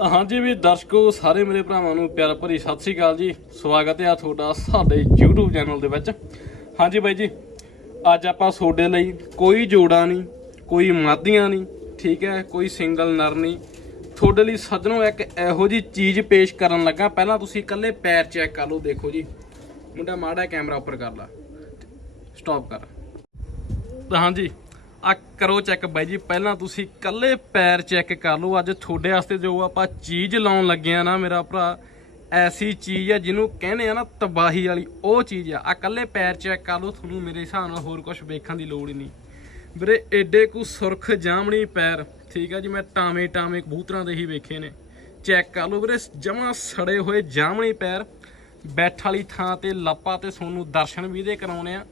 ਹਾਂਜੀ ਵੀ ਦਰਸ਼ਕੋ, ਸਾਰੇ ਮੇਰੇ ਭਰਾਵਾਂ ਨੂੰ ਪਿਆਰ ਭਰੀ ਸਤਿ ਸ੍ਰੀ ਅਕਾਲ ਜੀ। ਸਵਾਗਤ ਹੈ ਤੁਹਾਡਾ ਸਾਡੇ YouTube ਚੈਨਲ ਦੇ ਵਿੱਚ। ਹਾਂਜੀ ਬਾਈ ਜੀ, ਅੱਜ ਆਪਾਂ ਤੁਹਾਡੇ ਲਈ ਕੋਈ ਜੋੜਾ ਨਹੀਂ, ਕੋਈ ਮਾਦੀਆਂ ਨਹੀਂ, ਠੀਕ ਹੈ, ਕੋਈ ਸਿੰਗਲ ਨਰ ਨਹੀਂ। ਤੁਹਾਡੇ ਲਈ ਸੱਜਣੋ ਇੱਕ ਇਹੋ ਜੀ ਚੀਜ਼ ਪੇਸ਼ ਕਰਨ ਲੱਗਾ। ਪਹਿਲਾਂ ਤੁਸੀਂ ਇਕੱਲੇ ਪੈਰ ਚੈੱਕ ਕਰ ਲਓ, ਦੇਖੋ ਜੀ। ਮੁੰਡਾ ਮਾੜਾ ਕੈਮਰਾ ਉੱਪਰ ਕਰ ਲਾ। ਸਟਾਪ ਕਰ। ਤਾਂ ਹਾਂਜੀ। ਆ ਕਰੋ ਚੈੱਕ ਬਾਈ ਜੀ, ਪਹਿਲਾਂ ਤੁਸੀਂ ਕੱਲੇ ਪੈਰ ਚੈੱਕ ਕਰ ਲਓ। ਅੱਜ ਤੁਹਾਡੇ ਵਾਸਤੇ ਜੋ ਆਪਾਂ ਚੀਜ਼ ਲਾਉਣ ਲੱਗੇ ਆ ਨਾ ਮੇਰਾ ਭਰਾ, ਐਸੀ ਚੀਜ਼ ਆ ਜਿਹਨੂੰ ਕਹਿੰਦੇ ਆ ਨਾ ਤਬਾਹੀ ਵਾਲੀ, ਉਹ ਚੀਜ਼ ਆ। ਆ ਕੱਲੇ ਪੈਰ ਚੈੱਕ ਕਰ ਲਓ, ਤੁਹਾਨੂੰ ਮੇਰੇ ਹਿਸਾਬ ਨਾਲ ਹੋਰ ਕੁਝ ਵੇਖਣ ਦੀ ਲੋੜ ਹੀ ਨਹੀਂ। ਵੀਰੇ ਐਡੇ ਕੁ ਸੁਰਖ ਜਾਮਣੀ ਪੈਰ, ਠੀਕ ਆ ਜੀ, ਮੈਂ ਟਾਵੇਂ ਟਾਵੇਂ ਕਬੂਤਰਾਂ ਦੇ ਹੀ ਵੇਖੇ ਨੇ। ਚੈੱਕ ਕਰ ਲਓ ਵੀਰੇ, ਜਮਾ ਸੜੇ ਹੋਏ ਜਾਮਣੀ ਪੈਰ, ਬੈਠ ਵਾਲੀ ਥਾਂ ਤੇ, ਲੱਪਾ ਤੇ ਤੁਹਾਨੂੰ ਦਰਸ਼ਨ ਵੀ ਦੇ ਕਰਾਉਣੇ ਆ।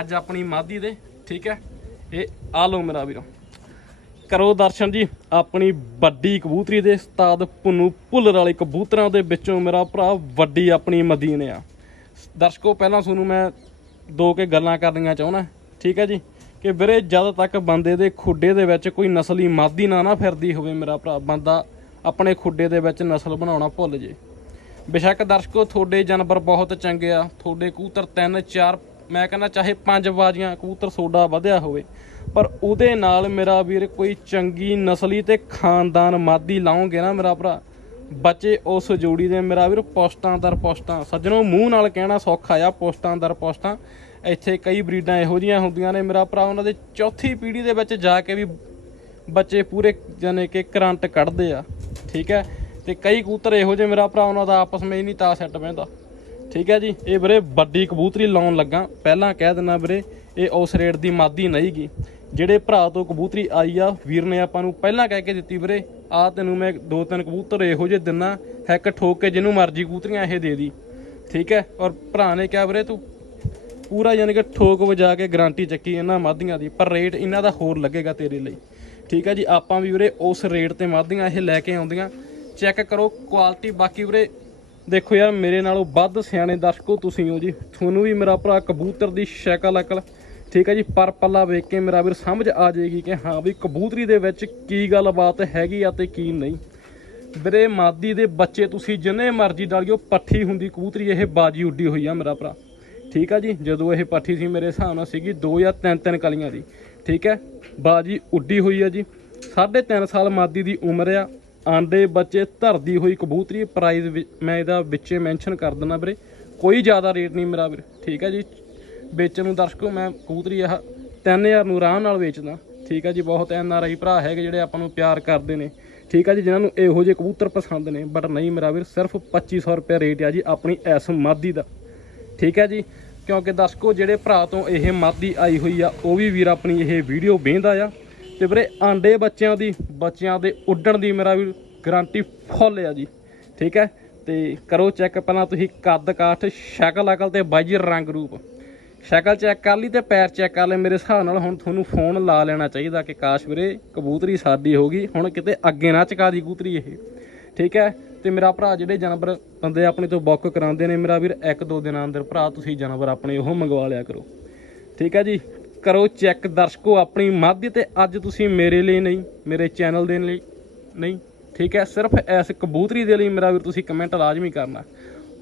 ਅੱਜ ਆਪਣੀ ਮਾਦੀ ਦੇ, ਠੀਕ ਹੈ ਇਹ ਆ ਲਓ ਮੇਰਾ ਵੀਰੋ। ਕਰੋ ਦਰਸ਼ਨ ਜੀ, ਆਪਣੀ ਵੱਡੀ ਕਬੂਤਰੀ ਦੇ ਉਸਤਾਦ ਪੁੰਨੂ ਭੁੱਲਰ ਵਾਲੇ ਕਬੂਤਰਾਂ ਦੇ ਵਿੱਚੋਂ ਮੇਰਾ ਭਰਾ ਵੱਡੀ ਆਪਣੀ ਮਦੀਨ ਆ। ਦਰਸ਼ਕੋ, ਪਹਿਲਾਂ ਤੁਹਾਨੂੰ ਮੈਂ ਦੋ ਕੇ ਗੱਲਾਂ ਕਰਨੀਆਂ ਚਾਹੁੰਦਾ। ਠੀਕ ਹੈ ਜੀ? ਕਿ ਵੀਰੇ, ਜਦ ਤੱਕ ਬੰਦੇ ਦੇ ਖੁੱਡੇ ਦੇ ਵਿੱਚ ਕੋਈ ਨਸਲੀ ਮਾਦੀ ਨਾ ਨਾ ਫਿਰਦੀ ਹੋਵੇ ਮੇਰਾ ਭਰਾ, ਬੰਦਾ ਆਪਣੇ ਖੁੱਡੇ ਦੇ ਵਿੱਚ ਨਸਲ ਬਣਾਉਣਾ ਭੁੱਲ ਜੇ। ਬੇਸ਼ੱਕ ਦਰਸ਼ਕੋ, ਤੁਹਾਡੇ ਜਾਨਵਰ ਬਹੁਤ ਚੰਗੇ ਆ। ਤੁਹਾਡੇ ਕਬੂਤਰ ਤਿੰਨ, ਚਾਰ ਮੈਂ ਕਹਿੰਦਾ ਚਾਹੇ ਪੰਜ ਬਾਜ਼ੀਆਂ ਕਬੂਤਰ ਸੋਡਾ ਵਧਿਆ ਹੋਵੇ, ਪਰ ਉਹਦੇ ਨਾਲ ਮੇਰਾ ਵੀਰ ਕੋਈ ਚੰਗੀ ਨਸਲੀ ਤੇ ਖਾਨਦਾਨ ਮਾਦੀ ਲਾਉਂਗੇ ਨਾ ਮੇਰਾ ਭਰਾ। ਬੱਚੇ ਉਸ ਜੋੜੀ ਦੇ ਮੇਰਾ ਵੀਰ ਪੋਸਟਾਂ ਦਰ ਪੋਸਟਾਂ। ਸੱਜਣੋ ਮੂੰਹ ਨਾਲ ਕਹਿਣਾ ਸੌਖਾ ਆ, ਪੋਸਟਾਂ ਦਰ ਪੋਸਟਾਂ। ਇੱਥੇ ਕਈ ਬਰੀਡਾਂ ਇਹੋ ਜੀਆਂ ਹੁੰਦੀਆਂ ਨੇ ਮੇਰਾ ਭਰਾ, ਉਹਨਾਂ ਦੇ ਚੌਥੀ ਪੀੜ੍ਹੀ ਦੇ ਵਿੱਚ ਜਾ ਕੇ ਵੀ ਬੱਚੇ ਪੂਰੇ ਜਾਨੇ ਕਿ ਕਰੰਟ ਕੱਢਦੇ ਆ, ਠੀਕ ਹੈ? ਤੇ ਕਈ ਕੂਤਰ ਇਹੋ ਜਿਹੇ ਮੇਰਾ ਭਰਾ, ਉਹਨਾਂ ਦਾ ਆਪਸ ਵਿੱਚ ਨਹੀਂ ਤਾਂ ਸੈੱਟ ਬਹਿੰਦਾ। ਠੀਕ ਹੈ ਜੀ। ਇਹ ਵੀਰੇ ਵੱਡੀ ਕਬੂਤਰੀ ਲਾਉਣ ਲੱਗਾ। ਪਹਿਲਾਂ ਕਹਿ ਦਿੰਦਾ ਵੀਰੇ, ਇਹ ਉਸ ਰੇਟ ਦੀ ਮਾਦੀ ਨਹੀਂਗੀ। ਜਿਹੜੇ ਭਰਾ ਤੋਂ ਕਬੂਤਰੀ ਆਈ ਆ, ਵੀਰ ਨੇ ਆਪਾਂ ਨੂੰ ਪਹਿਲਾਂ ਕਹਿ ਕੇ ਦਿੱਤੀ ਵੀਰੇ, ਆ ਤੈਨੂੰ ਮੈਂ ਦੋ ਤਿੰਨ ਕਬੂਤਰ ਇਹੋ ਜਿਹੇ ਦਿਨਾ, ਹੈਕ ਠੋਕ ਕੇ ਜਿਹਨੂੰ ਮਰਜ਼ੀ ਕਬੂਤਰੀਆਂ ਇਹ ਦੇ ਦੀ। ਠੀਕ ਹੈ। ਔਰ ਭਰਾ ਨੇ ਕਿਹਾ ਵੀਰੇ, ਤੂੰ ਪੂਰਾ ਯਾਨੀ ਕਿ ਠੋਕ ਵਜਾ ਕੇ ਗਾਰੰਟੀ ਚੱਕੀ ਇਹਨਾਂ ਮਾਧੀਆਂ ਦੀ, ਪਰ ਰੇਟ ਇਹਨਾਂ ਦਾ ਹੋਰ ਲੱਗੇਗਾ ਤੇਰੇ ਲਈ। ਠੀਕ ਹੈ ਜੀ। ਆਪਾਂ ਵੀ ਵੀਰੇ ਉਸ ਰੇਟ ਤੇ ਮਾਧੀਆਂ ਇਹ ਲੈ ਕੇ ਆਉਂਦੀਆਂ। ਚੈੱਕ ਕਰੋ ਕੁਆਲਿਟੀ, ਬਾਕੀ ਵੀਰੇ ਦੇਖੋ ਯਾਰ, ਮੇਰੇ ਨਾਲੋਂ ਵੱਧ ਸਿਆਣੇ ਦਰਸ਼ਕੋ ਤੁਸੀਂ ਹੋ ਜੀ। ਤੁਹਾਨੂੰ ਵੀ ਮੇਰਾ ਭਰਾ ਕਬੂਤਰ ਦੀ ਸ਼ਕਲ ਅਕਲ, ਠੀਕ ਹੈ ਜੀ, ਪਰ ਪੱਲਾ ਵੇਖ ਕੇ ਮੇਰਾ ਵੀਰ ਸਮਝ ਆ ਜਾਏਗੀ ਕਿ ਹਾਂ ਵੀ ਕਬੂਤਰੀ ਦੇ ਵਿੱਚ ਕੀ ਗੱਲਬਾਤ ਹੈਗੀ ਆ ਤੇ ਕੀ ਨਹੀਂ। ਵੀਰੇ, ਮਾਦੀ ਦੇ ਬੱਚੇ ਤੁਸੀਂ ਜਿੰਨੇ ਮਰਜ਼ੀ ਡਾਲਿਓ ਪੱਠੀ ਹੁੰਦੀ ਕਬੂਤਰੀ, ਇਹ ਬਾਜੀ ਉੱਡੀ ਹੋਈ ਆ ਮੇਰਾ ਭਰਾ। ਠੀਕ ਆ ਜੀ, ਜਦੋਂ ਇਹ ਪੱਠੀ ਸੀ ਮੇਰੇ ਹਿਸਾਬ ਨਾਲ ਸੀਗੀ 2 ਜਾਂ 3 3 ਕਲੀਆਂ ਦੀ। ਠੀਕ ਹੈ, ਬਾਜੀ ਉੱਡੀ ਹੋਈ ਆ ਜੀ। 3.5 ਸਾਲ ਮਾਦੀ ਦੀ ਉਮਰ ਆ ਆਂਡੇ ਬੱਚੇ ਧਰਦੀ ਹੋਈ ਕਬੂਤਰੀ ਪ੍ਰਾਈਸ ਮੈਂ ਇਹਦਾ ਵਿੱਚੇ ਮੈਂਸ਼ਨ ਕਰ ਦਿੰਦਾ ਵੀਰੇ। ਕੋਈ ਜ਼ਿਆਦਾ ਰੇਟ ਨਹੀਂ ਮੇਰਾ ਵੀਰ। ਠੀਕ ਹੈ ਜੀ। ਵੇਚਣ ਨੂੰ ਦਰਸ਼ਕੋ, ਮੈਂ ਕਬੂਤਰੀ ਆਹ 3000 ਨੂੰ ਆਰਾਮ ਨਾਲ ਵੇਚਦਾ। ਠੀਕ ਹੈ ਜੀ, ਬਹੁਤ ਐਨ ਆਰ ਆਈ ਭਰਾ ਹੈਗੇ ਜਿਹੜੇ ਆਪਾਂ ਨੂੰ ਪਿਆਰ ਕਰਦੇ ਨੇ। ਠੀਕ ਹੈ ਜੀ, ਜਿਨ੍ਹਾਂ ਨੂੰ ਇਹੋ ਜਿਹੇ ਕਬੂਤਰ ਪਸੰਦ ਨੇ। ਬਟ ਨਹੀਂ ਮੇਰਾ ਵੀਰ, ਸਿਰਫ 2500 ਰੁਪਏ ਰੇਟ ਆ ਜੀ ਆਪਣੀ ਐਸ ਮਾਦੀ ਦਾ। ਠੀਕ ਹੈ ਜੀ। ਕਿਉਂਕਿ ਦਰਸ਼ਕੋ, ਜਿਹੜੇ ਭਰਾ ਤੋਂ ਇਹ ਮਾਦੀ ਆਈ ਹੋਈ ਆ, ਉਹ ਵੀ ਵੀਰ ਆਪਣੀ ਇਹ ਵੀਡੀਓ ਵੇਖਦਾ ਆ। ਤੇ ਵੀਰੇ ਆਂਡੇ ਬੱਚਿਆਂ ਦੀ, ਬੱਚਿਆਂ ਦੇ ਉੱਡਣ ਦੀ ਮੇਰਾ ਵੀ ਗਾਰੰਟੀ ਫੁੱਲ ਆ ਜੀ। ਠੀਕ ਹੈ? ਤੇ ਕਰੋ ਚੈੱਕ ਪਹਿਲਾਂ ਤੁਸੀਂ ਕੱਦ ਕਾਠ, ਸ਼ਕਲ ਅਕਲ ਤੇ ਬਾਜੀ ਰੰਗ ਰੂਪ। ਸ਼ਕਲ ਚੈੱਕ ਕਰ ਲਈ ਤੇ ਪੈਰ ਚੈੱਕ ਕਰ ਲੈ ਮੇਰੇ ਹਿਸਾਬ ਨਾਲ। ਹੁਣ ਤੁਹਾਨੂੰ ਫੋਨ ਲਾ ਲੈਣਾ ਚਾਹੀਦਾ ਕਿ ਕਾਸ਼ ਵੀਰੇ ਕਬੂਤਰੀ ਸਾਡੀ ਹੋ ਗਈ, ਹੁਣ ਕਿਤੇ ਅੱਗੇ ਨਾ ਚਕਾ ਦੀ ਕਬੂਤਰੀ ਇਹ। ਠੀਕ ਹੈ? ਤੇ ਮੇਰਾ ਭਰਾ ਜਿਹੜੇ ਜਾਨਵਰ ਬੰਦੇ ਆਪਣੇ ਤੋਂ ਬੁੱਕ ਕਰਾਉਂਦੇ ਨੇ, ਮੇਰਾ ਵੀਰ ਇੱਕ ਦੋ ਦਿਨਾਂ ਅੰਦਰ ਭਰਾ ਤੁਸੀਂ ਜਾਨਵਰ ਆਪਣੇ ਉਹ ਮੰਗਵਾ ਲਿਆ ਕਰੋ। ਠੀਕ ਹੈ ਜੀ? ਕਰੋ ਚੈੱਕ ਦਰਸ਼ਕੋ, ਆਪਣੀ ਮਾਧੀ ਤੇ ਅੱਜ ਤੁਸੀਂ ਮੇਰੇ ਲਈ ਨਹੀਂ, ਮੇਰੇ ਚੈਨਲ ਦੇ ਲਈ ਨਹੀਂ, ਠੀਕ ਹੈ? ਸਿਰਫ ਇਸ ਕਬੂਤਰੀ ਦੇ ਲਈ ਮੇਰਾ ਵੀਰ, ਤੁਸੀਂ ਕਮੈਂਟ ਲਾਜ਼ਮੀ ਕਰਨਾ।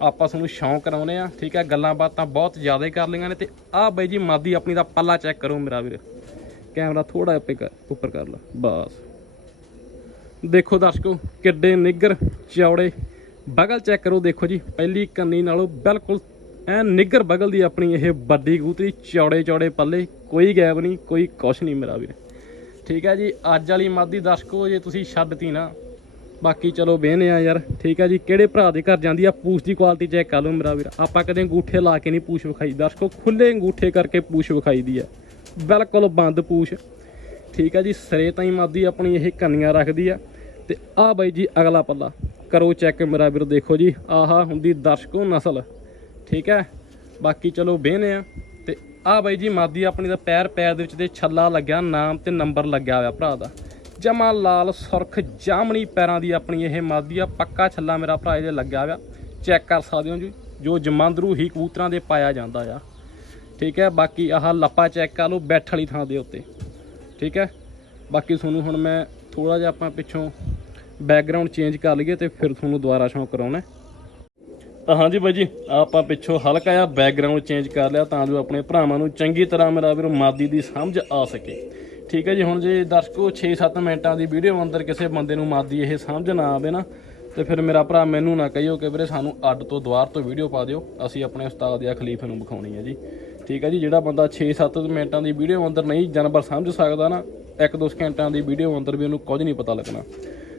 ਆਪਾਂ ਤੁਹਾਨੂੰ ਸ਼ੌਂਕ ਕਰਾਉਨੇ ਆ ਠੀਕ ਹੈ? ਗੱਲਾਂ ਬਾਤਾਂ ਬਹੁਤ ਜ਼ਿਆਦਾ ਹੀ ਕਰ ਲਈਆਂ ਨੇ ਤੇ ਆਹ ਬਾਈ ਜੀ ਮਾਦੀ ਆਪਣੀ ਦਾ ਪੱਲਾ ਚੈੱਕ ਕਰੋ ਮੇਰਾ ਵੀਰ। ਕੈਮਰਾ ਥੋੜਾ ਉੱਪਰ ਉੱਪਰ ਕਰ ਲਾ। ਬਸ। ਦੇਖੋ ਦਰਸ਼ਕੋ, ਕਿੱਡੇ ਨਿੱਗਰ ਚੌੜੇ। ਬਗਲ ਚੈੱਕ ਕਰੋ, ਦੇਖੋ ਜੀ। ਪਹਿਲੀ ਕੰਨੀ ਨਾਲੋਂ ਬਿਲਕੁਲ ਐ ਨਿੱਗਰ ਬਗਲ ਦੀ ਆਪਣੀ ਇਹ ਵੱਡੀ ਕਬੂਤਰੀ ਚੌੜੇ ਚੌੜੇ ਪੱਲੇ, ਕੋਈ ਗੈਪ ਨਹੀਂ, ਕੋਈ ਕੁਛ ਨਹੀਂ ਮੇਰਾ ਵੀਰ। ਠੀਕ ਹੈ ਜੀ, ਅੱਜ ਵਾਲੀ ਮਾਦੀ ਦਰਸ਼ਕੋ, ਜੇ ਤੁਸੀਂ ਛੱਡਤੀ ਨਾ, ਬਾਕੀ ਚਲੋ ਵੇਹਨੇ ਆ ਯਾਰ। ਠੀਕ ਹੈ ਜੀ, ਕਿਹੜੇ ਭਰਾ ਦੇ ਘਰ ਜਾਂਦੀ ਆ, ਪੂਛ ਦੀ ਕੁਆਲਿਟੀ ਚੈੱਕ ਕਰ ਲਓ ਮੇਰਾ ਵੀਰ। ਆਪਾਂ ਕਦੇ ਅੰਗੂਠੇ ਲਾ ਕੇ ਨਹੀਂ ਪੂਛ ਵਿਖਾਈ। ਦਰਸ਼ਕੋ ਖੁੱਲੇ ਅੰਗੂਠੇ ਕਰਕੇ ਪੂਛ ਵਿਖਾਈ ਦੀ ਆ। ਬਿਲਕੁਲ ਬੰਦ ਪੂਛ। ਠੀਕ ਹੈ ਜੀ, ਸਰੇ ਤਾਈ ਮਾਦੀ ਆਪਣੀ ਇਹ ਕੰਨੀਆਂ ਰੱਖਦੀ ਆ। ਤੇ ਆ ਬਾਈ ਜੀ, ਅਗਲਾ ਪੱਲਾ। ਕਰੋ ਚੈੱਕ ਮੇਰਾ ਵੀਰ, ਦੇਖੋ ਜੀ, ਆਹਾ ਹੁੰਦੀ ਦਰਸ਼ਕੋ ਨਸਲ। ਠੀਕ ਹੈ? ਬਾਕੀ ਚਲੋ ਵੇਹਨੇ ਆ ਤੇ ਆ ਬਾਈ ਜੀ, ਮਾਦੀ ਆਪਣੀ ਦਾ ਪੈਰ ਪੈਰ ਦੇ ਵਿੱਚ ਤੇ ਛੱਲਾ ਲੱਗਿਆ, ਨਾਮ ਤੇ ਨੰਬਰ ਲੱਗਿਆ ਹੋਇਆ ਭਰਾ ਦਾ। ਜਮਾ ਲਾਲ ਸੁਰਖ ਜਾਮਣੀ ਪੈਰਾਂ ਦੀ ਆਪਣੀ ਇਹ ਮਾਦੀ ਆ, ਪੱਕਾ ਛੱਲਾ ਮੇਰਾ ਭਰਾ ਇਹਦੇ ਲੱਗਿਆ ਹੋਇਆ। ਚੈੱਕ ਕਰ ਸਕਦੇ ਹੋ ਜੀ, ਜੋ ਜਮਾਂਦਰੂ ਹੀ ਕਬੂਤਰਾਂ ਦੇ ਪਾਇਆ ਜਾਂਦਾ ਆ। ਠੀਕ ਹੈ? ਬਾਕੀ ਆਹ ਲੱਪਾ ਚੈੱਕ ਕਰ ਲਓ, ਬੈਠ ਵਾਲੀ ਥਾਂ ਦੇ ਉੱਤੇ। ਠੀਕ ਹੈ? ਬਾਕੀ ਤੁਹਾਨੂੰ ਹੁਣ ਮੈਂ ਥੋੜਾ ਜਿਹਾ ਆਪਾਂ ਪਿੱਛੋਂ ਬੈਕਗ੍ਰਾਉਂਡ ਚੇਂਜ ਕਰ ਲਈਏ ਤੇ ਫਿਰ ਤੁਹਾਨੂੰ ਦੁਬਾਰਾ ਸ਼ੌਂਕ ਕਰਾਉਣਾ ਤਾਂ ਹਾਂਜੀ ਬਾਈ ਜੀ, ਆਪਾਂ ਪਿੱਛੋਂ ਹਲਕਾ ਜਿਹਾ ਬੈਕਗ੍ਰਾਉਂਡ ਚੇਂਜ ਕਰ ਲਿਆ ਤਾਂ ਜੋ ਆਪਣੇ ਭਰਾਵਾਂ ਨੂੰ ਚੰਗੀ ਤਰ੍ਹਾਂ ਮੇਰਾ ਵੀਰ ਮਾਦੀ ਦੀ ਸਮਝ ਆ ਸਕੇ। ਠੀਕ ਹੈ ਜੀ, ਹੁਣ ਜੇ ਦਰਸ਼ਕੋ 6-7 ਮਿੰਟਾਂ ਦੀ ਵੀਡੀਓ ਅੰਦਰ ਕਿਸੇ ਬੰਦੇ ਨੂੰ ਮਾਦੀ ਇਹ ਸਮਝ ਨਾ ਆਵੇ ਨਾ, ਤੇ ਫਿਰ ਮੇਰਾ ਭਰਾ ਮੈਨੂੰ ਨਾ ਕਹੀਓ ਕਿ ਵੀਰੇ ਸਾਨੂੰ ਅੱਡ ਤੋਂ ਦੁਆਰ ਤੋਂ ਵੀਡੀਓ ਪਾ ਦਿਓ, ਅਸੀਂ ਆਪਣੇ ਉਸਤਾਦ ਜਾਂ ਖਲੀਫੇ ਨੂੰ ਵਿਖਾਉਣੀ ਹੈ ਜੀ। ਠੀਕ ਹੈ ਜੀ, ਜਿਹੜਾ ਬੰਦਾ 6-7 ਮਿੰਟਾਂ ਦੀ ਵੀਡੀਓ ਅੰਦਰ ਨਹੀਂ ਜਾਨਵਰ ਸਮਝ ਸਕਦਾ ਨਾ 1-2 ਘੰਟਿਆਂ ਦੀ ਵੀਡੀਓ ਅੰਦਰ ਵੀ ਉਹਨੂੰ ਕੁਝ ਨਹੀਂ ਪਤਾ ਲੱਗਣਾ।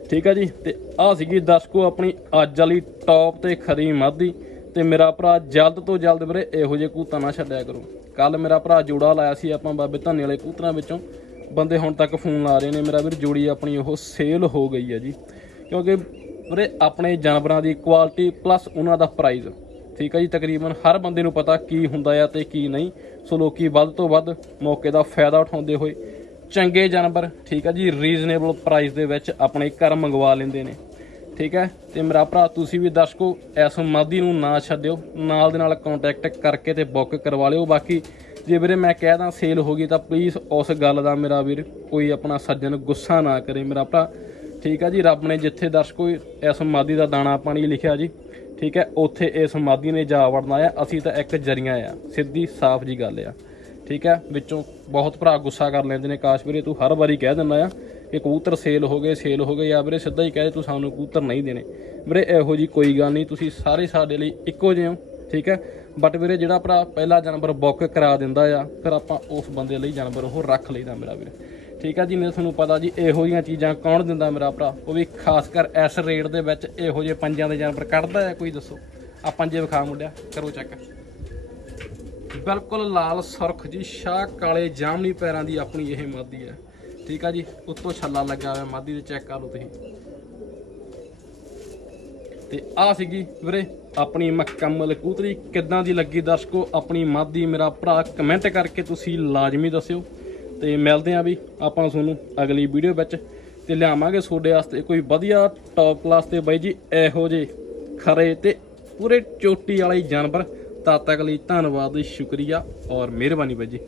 ਠੀਕ ਆ ਜੀ? ਤੇ ਆਹ ਸੀਗੀ ਦਰਸ਼ਕੋ ਆਪਣੀ ਅੱਜ ਵਾਲੀ ਟੌਪ ਤੇ ਖਰੀ ਮਾਦੀ। ਤੇ ਮੇਰਾ ਭਰਾ ਜਲਦ ਤੋਂ ਜਲਦ ਵੀਰੇ ਇਹੋ ਜਿਹੇ ਕੂਤਾ ਨਾ ਛੱਡਿਆ ਕਰੋ। ਕੱਲ ਮੇਰਾ ਭਰਾ ਜੋੜਾ ਲਾਇਆ ਸੀ ਆਪਾਂ ਬਾਬੇ ਧੰਨੇ ਵਾਲੇ ਕੂਤਰਾਂ ਵਿੱਚੋਂ। ਬੰਦੇ ਹੁਣ ਤੱਕ ਫੋਨ ਲਾ ਰਹੇ ਨੇ, ਮੇਰਾ ਵੀਰ ਜੋੜੀ ਆਪਣੀ ਉਹ ਸੇਲ ਹੋ ਗਈ ਹੈ ਜੀ। ਕਿਉਂਕਿ ਵੀਰੇ ਆਪਣੇ ਜਾਨਵਰਾਂ ਦੀ ਕੁਆਲਿਟੀ ਪਲੱਸ ਉਹਨਾਂ ਦਾ ਪ੍ਰਾਈਸ ਠੀਕ ਹੈ ਜੀ? ਤਕਰੀਬਨ ਹਰ ਬੰਦੇ ਨੂੰ ਪਤਾ ਕੀ ਹੁੰਦਾ ਆ ਤੇ ਕੀ ਨਹੀਂ। ਸੋ ਲੋਕੀ ਵੱਧ ਤੋਂ ਵੱਧ ਮੌਕੇ ਦਾ ਫਾਇਦਾ ਉਠਾਉਂਦੇ ਹੋਏ ਚੰਗੇ ਜਾਨਵਰ, ਠੀਕ ਆ ਜੀ ਰੀਜ਼ਨੇਬਲ ਪ੍ਰਾਈਸ ਦੇ ਵਿੱਚ ਆਪਣੇ ਘਰ ਮੰਗਵਾ ਲੈਂਦੇ ਨੇ। ਠੀਕ ਹੈ ਤੇ ਮੇਰਾ ਭਰਾ, ਤੁਸੀਂ ਵੀ ਦਰਸ਼ਕੋ, ਇਸ ਮਾਦੀ ਨੂੰ ਨਾ ਛੱਡਿਓ, ਨਾਲ ਦੇ ਨਾਲ ਕੰਟੈਕਟ ਕਰਕੇ ਤੇ ਬੁੱਕ ਕਰਵਾ ਲਿਓ। ਬਾਕੀ ਜੇ ਵੀਰੇ ਮੈਂ ਕਹਿ ਦਾਂ ਸੇਲ ਹੋ ਗਈ ਤਾਂ ਪਲੀਜ਼ ਉਸ ਗੱਲ ਦਾ ਮੇਰਾ ਵੀਰ ਕੋਈ ਆਪਣਾ ਸੱਜਣ ਗੁੱਸਾ ਨਾ ਕਰੇ ਮੇਰਾ ਭਰਾ। ਠੀਕ ਆ ਜੀ? ਰੱਬ ਨੇ ਜਿੱਥੇ ਦਰਸ਼ਕੋ ਇਸ ਮਾਦੀ ਦਾ ਦਾਣਾ ਪਾਣੀ ਲਿਖਿਆ ਜੀ। ਠੀਕ ਹੈ ਉੱਥੇ ਇਸ ਮਾਦੀ ਨੇ ਜਾ ਵੜਨਾ ਆ, ਅਸੀਂ ਤਾਂ ਇੱਕ ਜ਼ਰੀਆਂ ਆ। ਸਿੱਧੀ ਸਾਫ਼ ਜੀ ਗੱਲ ਆ। ਠੀਕ ਹੈ, ਵਿੱਚੋਂ ਬਹੁਤ ਭਰਾ ਗੁੱਸਾ ਕਰ ਲੈਂਦੇ ਨੇ, ਕਾਸ਼ ਵੀਰੇ ਤੂੰ ਹਰ ਵਾਰੀ ਕਹਿ ਦਿੰਦਾ ਆ ਕਿ ਕਬੂਤਰ ਸੇਲ ਹੋ ਗਏ ਸੇਲ ਹੋ ਗਏ, ਜਾਂ ਵੀਰੇ ਸਿੱਧਾ ਹੀ ਕਹੇ ਤੂੰ ਸਾਨੂੰ ਕਬੂਤਰ ਨਹੀਂ ਦੇਣੇ। ਵੀਰੇ ਇਹੋ ਜੀ ਕੋਈ ਗੱਲ ਨਹੀਂ, ਤੁਸੀਂ ਸਾਰੇ ਸਾਡੇ ਲਈ ਇੱਕੋ ਜਿਹੇ ਹੋ, ਠੀਕ ਹੈ? ਬਟ ਵੀਰੇ ਜਿਹੜਾ ਭਰਾ ਪਹਿਲਾ ਜਾਨਵਰ ਬੁੱਕ ਕਰਾ ਦਿੰਦਾ ਆ, ਫਿਰ ਆਪਾਂ ਉਸ ਬੰਦੇ ਲਈ ਜਾਨਵਰ ਉਹ ਰੱਖ ਲਈਦਾ ਮੇਰਾ ਵੀਰੇ। ਠੀਕ ਹੈ ਜੀ ਨਹੀਂ ਤੁਹਾਨੂੰ ਪਤਾ ਜੀ, ਇਹੋ ਜੀਆਂ ਚੀਜ਼ਾਂ ਕੌਣ ਦਿੰਦਾ ਮੇਰਾ ਭਰਾ? ਉਹ ਵੀ ਖਾਸ ਕਰ ਇਸ ਰੇਟ ਦੇ ਵਿੱਚ ਇਹੋ ਜਿਹੇ ਪੰਜਾਂ ਦੇ ਜਾਨਵਰ ਕੱਢਦਾ ਹੈ ਕੋਈ ਦੱਸੋ? ਆ ਪੰਜੇ ਵਿਖਾ ਮੁੰਡਿਆ, ਕਰੋ ਚੈੱਕ ਬਿਲਕੁਲ ਲਾਲ ਸੁਰਖ ਜੀ, ਸ਼ਾਹ ਕਾਲੇ ਜਾਮਨੀ ਪੈਰਾਂ ਦੀ ਆਪਣੀ ਇਹ ਮਾਦੀ ਹੈ। ਠੀਕ ਆ ਜੀ, ਉੱਤੋਂ ਛੱਲਾ ਲੱਗਾ ਹੋਇਆ, ਮਾਦੀ ਦੇ ਚੈੱਕ ਕਰ ਲਓ ਤੁਸੀਂ। ਤੇ ਆ ਸੀਗੀ ਵੀਰੇ ਆਪਣੀ ਮੁਕੰਮਲ ਕੂਤਰੀ। ਕਿੱਦਾਂ ਦੀ ਲੱਗੀ ਦਰਸ਼ਕੋ ਆਪਣੀ ਮਾਦੀ? ਮੇਰਾ ਭਰਾ ਕਮੈਂਟ ਕਰਕੇ ਤੁਸੀਂ ਲਾਜ਼ਮੀ ਦੱਸਿਓ। ਤੇ ਮਿਲਦੇ ਆਂ ਵੀ ਆਪਾਂ ਤੁਹਾਨੂੰ ਅਗਲੀ ਵੀਡੀਓ ਵਿੱਚ। ਤੇ ਲਿਆਵਾਂਗੇ ਤੁਹਾਡੇ ਵਾਸਤੇ ਕੋਈ ਵਧੀਆ ਟੌਪ ਕਲਾਸ ਤੇ ਬਾਈ ਜੀ, ਇਹੋ ਜੇ ਖਰੇ ਤੇ ਪੂਰੇ ਚੋਟੀ ਵਾਲੇ ਜਾਨਵਰ। ਤਦ ਤੱਕ ਲਈ ਧੰਨਵਾਦ ਸ਼ੁਕਰੀਆ ਔਰ ਮਿਹਰਬਾਨੀ ਬਾਈ ਜੀ।